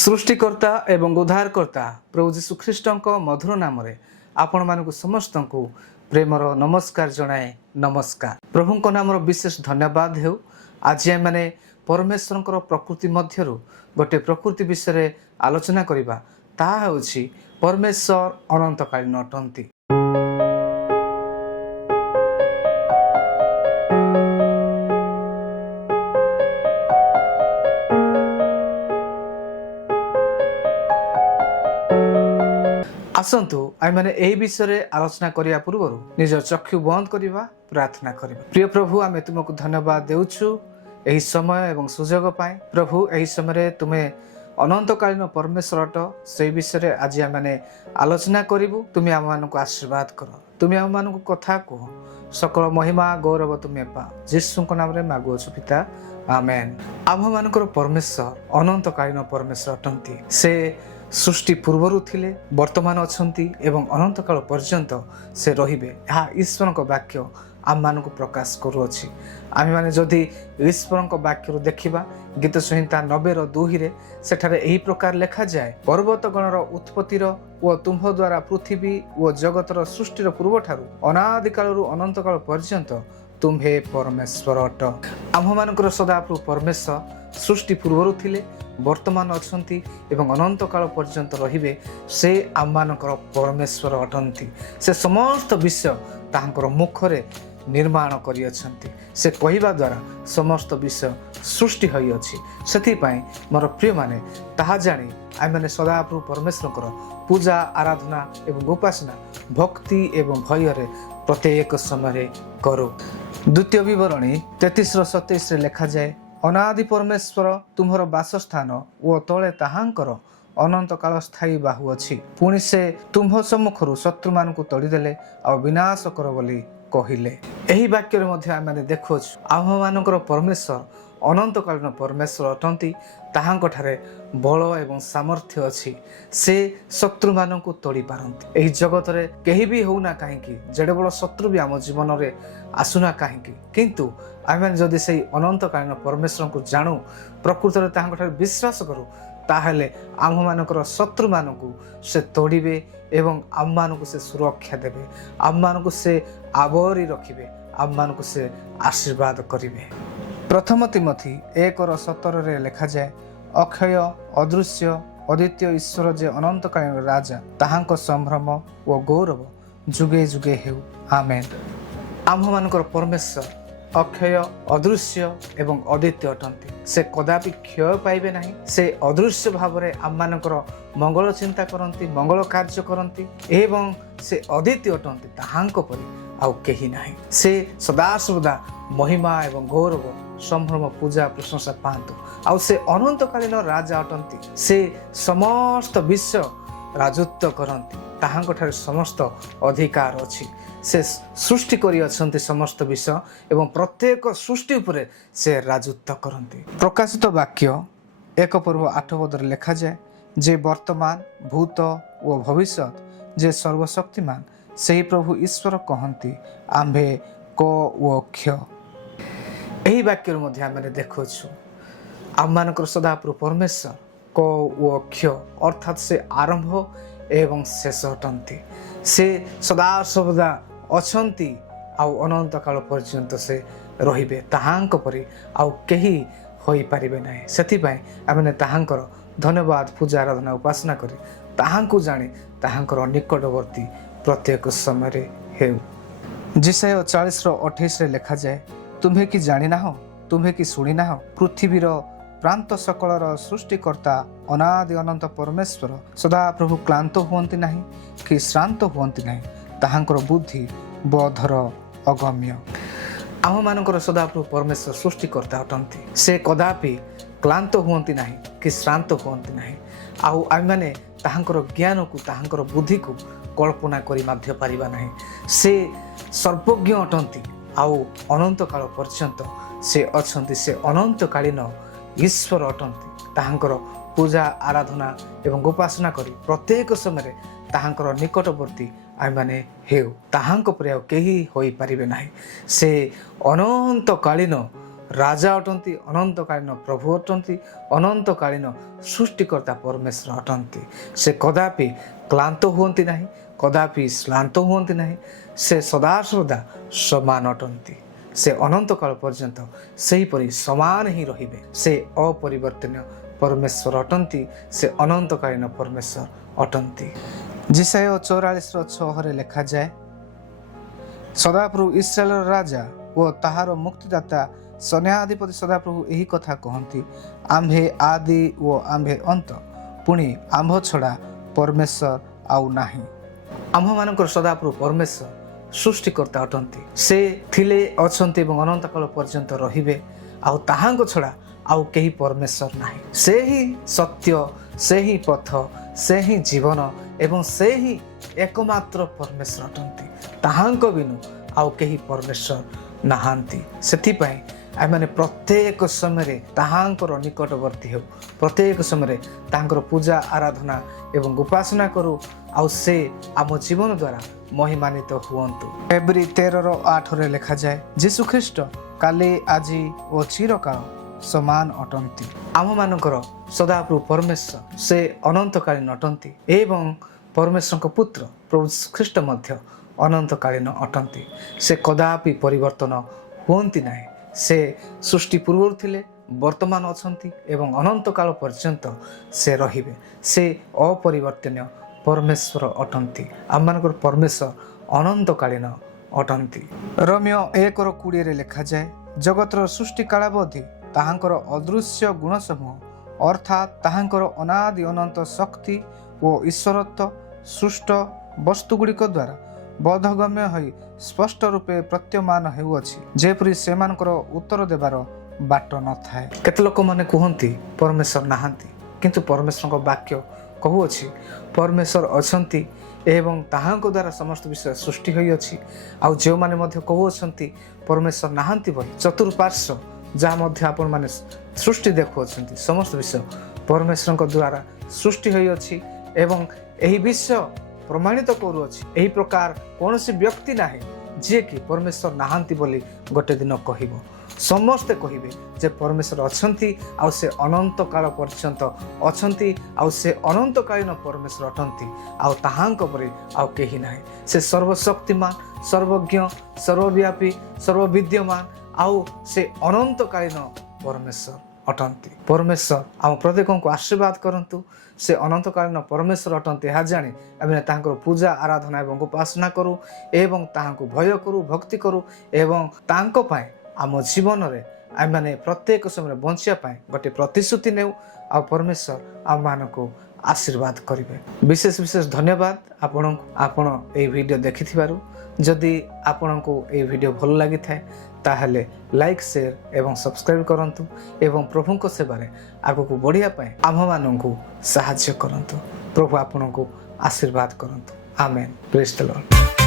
सृष्टिकर्ता एवं उद्धारकर्ता प्रभु जीशु ख्रीष्टଙ୍କ मधुर नाम आपण मानक समस्त को प्रेमर नमस्कार जनाए। नमस्कार। प्रभु नाम विशेष धन्यवाद हो। आज मैंने परमेश्वर प्रकृति मध्यरु गोटे प्रकृति विषय आलोचना करवा। ताहा होछि परमेश्वर अनंतकालीन अटंती। आसतु आम मैंने यही विषय आलोचना करने पूर्व निज चक्षु बंद करवा प्रार्थना करवा। प्रिय प्रभु आम तुमको धन्यवाद देउछु यही समय एवं सुजोग पाए। प्रभु यही समय तुम्हें अनंतकालीन परमेश्वर अट से विषय आज आम मैंने आलोचना करूँ। तुम्हें आम मान आशीर्वाद कर, तुम्हें आम मान कथा कह। सकल महिमा गौरव तुम्हें पाओ। जीशु नाम रे मागुछु पिता, आमेन। आम मान परमेश्वर अनंतकालीन परमेश्वर अटंती। से सृष्टि पूर्वर थिले, वर्तमान अछंती एवं अनंत काल पर्यंत से रहिबे। यह ईश्वर को वाक्य आम मान को प्रकाश करुअछि। आम माने जदि ईश्वर को वाक्य देखिबा गीत संहिता 90:2 सेठारे एही प्रकार लिखा जाए, पर्वत गणर उत्पत्तिर व तुम्भ द्वारा पृथ्वी व जगतर सृष्टिर पूर्व ठारू अनादि कालरू अनंत काल पर्यंत तुम्हे परमेश्वर अट। आम मानकर सदाप्रभु परमेश्वर सृष्टि पूर्वर थिले, वर्तमान अछंती एवं अनंत काल पर्यंत रहिबे। से आम मानकर परमेश्वर अटंती। से समस्त विषय ताहांकर मुखरे निर्माण करि अछंती। से कहिबा द्वारा समस्त विषय सृष्टि होई अछि। सेति पई मोर प्रिय माने ताहा जानि आइ माने सदाप्रभु परमेश्वरकर पूजा आराधना एवं उपासना भक्ति एवं भयरे प्रत्येक समय करू। द्वितीय विवरणी 33:27 लिखा जाए, अनादि परमेश्वर तुम्हर वासस्थान ओ तले ताहांकर अनंत काल स्थायी बाहु अछि। पुणी से तुम्ह सम्मुखरु शत्रु मानकु तोड़ीदेले आ विनाश कर बोली कहिले। एही वाक्य मध्ये आमे देखुछु आम मानकर परमेश्वर अनंतकालीन परमेश्वर अटंती। ताहांक ठारे बल एवं सामर्थ्य अछि। से शत्रु मानकु तोड़ी पारंती। एही जगत रे केही भी होउना काहेकि, जेडे बड़ शत्रु भी आम जीवन रे आसुना काहेकि, किंतु आमे जदि सेही अनंतकालीन परमेश्वर को जानू, प्रकृत रे ताहांक ठारे विश्वास करू, ताहेले आम मानकर शत्रु मानकु से तोड़ीबे एवं आम मानकु से सुरक्षा देबे, आम मानकु से आवरी रखिबे, आम मानकु से आशीर्वाद करिबे। प्रथम तिमोथी 1:17 लिखा जाए, अक्षय अदृश्य अद्वितीय ईश्वर जे अनंतकालीन राजा, ताहांक संभ्रम व गौरव जुगे जुगे हेउ, आमेन। आम मानकर परमेश्वर अक्षय अदृश्य एवं अद्वितीय अटंती। से कदापि क्षय पाइबे नहीं। से अदृश्य भाव में आम मानकर मंगल चिंता करती, मंगल कार्य करती एवं से अद्वितीय अटंती। ताहांक परि आउ केही नाही। से सदा सर्वदा महिमा एवं गौरव संभ्रम पूजा प्रशंसा पातु। आउ से अनंतकालीन राजा अटंती। से समस्त विश्व राजत्व करती। ताहांक ठारे समस्त अधिकार अछि। से सृष्टि करी अछंती समस्त विषय एवं प्रत्येक सृष्टि उपरे से राजत्व करती। प्रकाशित वाक्य 1:8 लिखा जाए, जे वर्तमान भूत व भविष्य जे सर्वशक्तिमान सेही प्रभु ईश्वर कहती, आम्भे क व क्ष। यही वाक्य मध्य आम देखुछु आम मानकर सदाप्रभु परमेश्वर क व क्ष, अर्थात से आरंभ एवं शेष अटंती। से सदा सर्वदा अछंती आउ अनंत काल पर्यंत से रहिबे। ताहांक परि आउ केही होई परिबे नाही। सेथिपाई आमे ताहांकर धन्यवाद पूजा आराधना उपासना करी ताहांकु जाने ताहांकर निकटवर्ती प्रत्येक समय हेउ। जिसाय 40:28 लिखा जाए, तुम्हें कि जानी ना हो, तुम्हें कि शुणी ना हो, पृथ्वीर प्रांत सकलर सृष्टिकर्ता अनादि अनंत परमेश्वर सदा प्रभु क्लांत हुअंती नहीं कि श्रांत हुअंती नहीं। ताहांकर बुद्धि बधर अगम्य। आम मानकर सदाप्रभु परमेश्वर सृष्टिकर्ता अटंती। से कदापि क्लांत हुअंती नहीं कि श्रांत हुअंती नहीं। आउ आम माने ताहांकर ज्ञान को ताहांकर बुद्धि को कल्पना करी माध्य पारिबा नहीं। से सर्वज्ञ अटंती। आउ अनंत काल पर्यंत से अछंती। से अनंतकालीन ईश्वर अटंती। ताहांकर पूजा आराधना एवं उपासना करी प्रत्येक समय ताहांकर निकटवर्ती आइ माने हेउ। ताहांक परि केही होई परिबे नाही। से अनंतकालीन ରାଜା ଅଟନ୍ତି, ଅନନ୍ତକାଳୀନ ପ୍ରଭୁ ଅଟନ୍ତି, ଅନନ୍ତକାଳୀନ ସୃଷ୍ଟିକର୍ତ୍ତା ପରମେଶ୍ୱର ଅଟନ୍ତି। ସେ କଦାପି କ୍ଳାନ୍ତ ହୁଅନ୍ତି ନାହିଁ, କଦାପି ଶ୍ରାନ୍ତ ହୁଅନ୍ତି ନାହିଁ। ସେ ସଦାସର୍ବଦା ସମାନ ଅଟନ୍ତି। ସେ ଅନନ୍ତ କାଳ ପର୍ଯ୍ୟନ୍ତ ସେହିପରି ସମାନ ହିଁ ରହିବେ। ସେ ଅପରିବର୍ତ୍ତନୀୟ ପରମେଶ୍ୱର ଅଟନ୍ତି। ସେ ଅନନ୍ତକାଳୀନ ପରମେଶ୍ୱର ଅଟନ୍ତି। ଯିଶାୟ 44:6 ଲେଖାଯାଏ, ସଦାପ୍ରଭୁ ଇସ୍ରାଏଲର ରାଜା ଓ ତାହାର ମୁକ୍ତିଦାତା ସୈନ୍ୟାଧିପତି ସଦାପ୍ରଭୁ ଏହି କଥା କହନ୍ତି, ଆମ୍ଭେ ଆଦି ଓ ଆମ୍ଭେ ଅନ୍ତ, ପୁଣି ଆମ୍ଭ ଛଡ଼ା ପରମେଶ୍ୱର ଆଉ ନାହିଁ। ଆମ୍ଭମାନଙ୍କର ସଦାପ୍ରଭୁ ପରମେଶ୍ୱର ସୃଷ୍ଟିକର୍ତ୍ତା ଅଟନ୍ତି। ସେ ଥିଲେ, ଅଛନ୍ତି ଏବଂ ଅନନ୍ତ କାଳ ପର୍ଯ୍ୟନ୍ତ ରହିବେ। ଆଉ ତାହାଙ୍କ ଛଡ଼ା ଆଉ କେହି ପରମେଶ୍ୱର ନାହିଁ। ସେ ହିଁ ସତ୍ୟ, ସେ ହିଁ ପଥ, ସେ ହିଁ ଜୀବନ ଏବଂ ସେ ହିଁ ଏକମାତ୍ର ପରମେଶ୍ୱର ଅଟନ୍ତି। ତାହାଙ୍କ ବିନୁ ଆଉ କେହି ପରମେଶ୍ୱର ନାହାନ୍ତି। ସେଥିପାଇଁ ଆମେମାନେ ପ୍ରତ୍ୟେକ ସମୟରେ ତାହାଙ୍କର ନିକଟବର୍ତ୍ତୀ ହେଉ, ପ୍ରତ୍ୟେକ ସମୟରେ ତାଙ୍କର ପୂଜା ଆରାଧନା ଏବଂ ଉପାସନା କରୁ। ଆଉ ସେ ଆମ ଜୀବନ ଦ୍ୱାରା ମହିମାନିତ ହୁଅନ୍ତୁ। ଫେବ୍ରୁଆରୀ 13:8 ଲେଖାଯାଏ, ଯୀଶୁଖ୍ରୀଷ୍ଟ କାଲି, ଆଜି ଓ ଚିରକାଳ ସମାନ ଅଟନ୍ତି। ଆମମାନଙ୍କର ସଦାପ୍ରଭୁ ପରମେଶ୍ୱର ସେ ଅନନ୍ତକାଳୀନ ଅଟନ୍ତି ଏବଂ ପରମେଶ୍ୱରଙ୍କ ପୁତ୍ର ପ୍ରଭୁ ଖ୍ରୀଷ୍ଟ ମଧ୍ୟ ଅନନ୍ତକାଳୀନ ଅଟନ୍ତି। ସେ କଦାପି ପରିବର୍ତ୍ତନ ହୁଅନ୍ତି ନାହିଁ। ସେ ସୃଷ୍ଟି ପୂର୍ବରୁ ଥିଲେ, ବର୍ତ୍ତମାନ ଅଛନ୍ତି ଏବଂ ଅନନ୍ତ କାଳ ପର୍ଯ୍ୟନ୍ତ ସେ ରହିବେ। ସେ ଅପରିବର୍ତ୍ତନୀୟ ପରମେଶ୍ୱର ଅଟନ୍ତି। ଆମମାନଙ୍କର ପରମେଶ୍ୱର ଅନନ୍ତକାଳୀନ ଅଟନ୍ତି। ରୋମିଓ 1:20 ଲେଖାଯାଏ, ଜଗତର ସୃଷ୍ଟି କାଳାବଧି ତାହାଙ୍କର ଅଦୃଶ୍ୟ ଗୁଣସମୂହ ଅର୍ଥାତ୍ ତାହାଙ୍କର ଅନାଦି ଅନନ୍ତ ଶକ୍ତି ଓ ଈଶ୍ୱରତ୍ୱ ସୃଷ୍ଟ ବସ୍ତୁଗୁଡ଼ିକ ଦ୍ୱାରା ବୋଧଗମ୍ୟ ହୋଇ ସ୍ପଷ୍ଟ ରୂପେ ପ୍ରତୀୟମାନ ହେଉଅଛି, ଯେପରି ସେମାନଙ୍କର ଉତ୍ତର ଦେବାର ବାଟ ନଥାଏ। କେତେ ଲୋକମାନେ କୁହନ୍ତି ପରମେଶ୍ୱର ନାହାନ୍ତି, କିନ୍ତୁ ପରମେଶ୍ୱରଙ୍କ ବାକ୍ୟ କହୁଅଛି ପରମେଶ୍ୱର ଅଛନ୍ତି ଏବଂ ତାହାଙ୍କ ଦ୍ୱାରା ସମସ୍ତ ବିଷୟ ସୃଷ୍ଟି ହୋଇଅଛି। ଆଉ ଯେଉଁମାନେ ମଧ୍ୟ କହୁଅଛନ୍ତି ପରମେଶ୍ୱର ନାହାନ୍ତି ବୋଲି, ଚତୁଃପାର୍ଶ୍ୱ ଯାହା ମଧ୍ୟ ଆପଣମାନେ ସୃଷ୍ଟି ଦେଖୁଅଛନ୍ତି, ସମସ୍ତ ବିଷୟ ପରମେଶ୍ୱରଙ୍କ ଦ୍ୱାରା ସୃଷ୍ଟି ହୋଇଅଛି ଏବଂ ଏହି ବିଷୟ ପ୍ରମାଣିତ କରୁଅଛି। ଏହି ପ୍ରକାର କୌଣସି ବ୍ୟକ୍ତି ନାହିଁ ଯିଏକି ପରମେଶ୍ୱର ନାହାନ୍ତି ବୋଲି ଗୋଟେ ଦିନ କହିବ। ସମସ୍ତେ କହିବେ ଯେ ପରମେଶ୍ୱର ଅଛନ୍ତି, ଆଉ ସେ ଅନନ୍ତ କାଳ ପର୍ଯ୍ୟନ୍ତ ଅଛନ୍ତି, ଆଉ ସେ ଅନନ୍ତକାଳୀନ ପରମେଶ୍ୱର ଅଟନ୍ତି। ଆଉ ତାହାଙ୍କ ପରି ଆଉ କେହି ନାହିଁ। ସେ ସର୍ବଶକ୍ତିମାନ, ସର୍ବଜ୍ଞ, ସର୍ବବ୍ୟାପୀ, ସର୍ବବିଦ୍ୟମାନ, ଆଉ ସେ ଅନନ୍ତକାଳୀନ ପରମେଶ୍ୱର ଅଟନ୍ତି। ପରମେଶ୍ୱର ଆମ ପ୍ରତ୍ୟେକଙ୍କୁ ଆଶୀର୍ବାଦ କରନ୍ତୁ। ସେ ଅନନ୍ତକାଳୀନ ପରମେଶ୍ୱର ଅଟନ୍ତି ଏହା ଜାଣି ଆମେ ତାଙ୍କର ପୂଜା ଆରାଧନା ଏବଂ ଉପାସନା କରୁ ଏବଂ ତାହାଙ୍କୁ ଭୟ କରୁ, ଭକ୍ତି କରୁ ଏବଂ ତାଙ୍କ ପାଇଁ ଆମ ଜୀବନରେ ଆମେମାନେ ପ୍ରତ୍ୟେକ ସମୟରେ ବଞ୍ଚିବା ପାଇଁ ଗୋଟେ ପ୍ରତିଶ୍ରୁତି ନେଉ। ଆଉ ପରମେଶ୍ୱର ଆମମାନଙ୍କୁ ଆଶୀର୍ବାଦ କରିବେ। ବିଶେଷ ଧନ୍ୟବାଦ ଆପଣଙ୍କୁ, ଆପଣ ଏହି ଭିଡ଼ିଓ ଦେଖିଥିବାରୁ। ଯଦି ଆପଣଙ୍କୁ ଏହି ଭିଡ଼ିଓ ଭଲ ଲାଗିଥାଏ ତାହେଲେ ଲାଇକ୍, ସେୟାର ଏବଂ ସବସ୍କ୍ରାଇବ୍ କରନ୍ତୁ ଏବଂ ପ୍ରଭୁଙ୍କ ସେବାରେ ଆଗକୁ ବଢ଼ିବା ପାଇଁ ଆମ୍ଭମାନଙ୍କୁ ସାହାଯ୍ୟ କରନ୍ତୁ। ପ୍ରଭୁ ଆପଣଙ୍କୁ ଆଶୀର୍ବାଦ କରନ୍ତୁ। ଆମେନ୍। ପ୍ରେଜ୍ ଦ ଲର୍ଡ।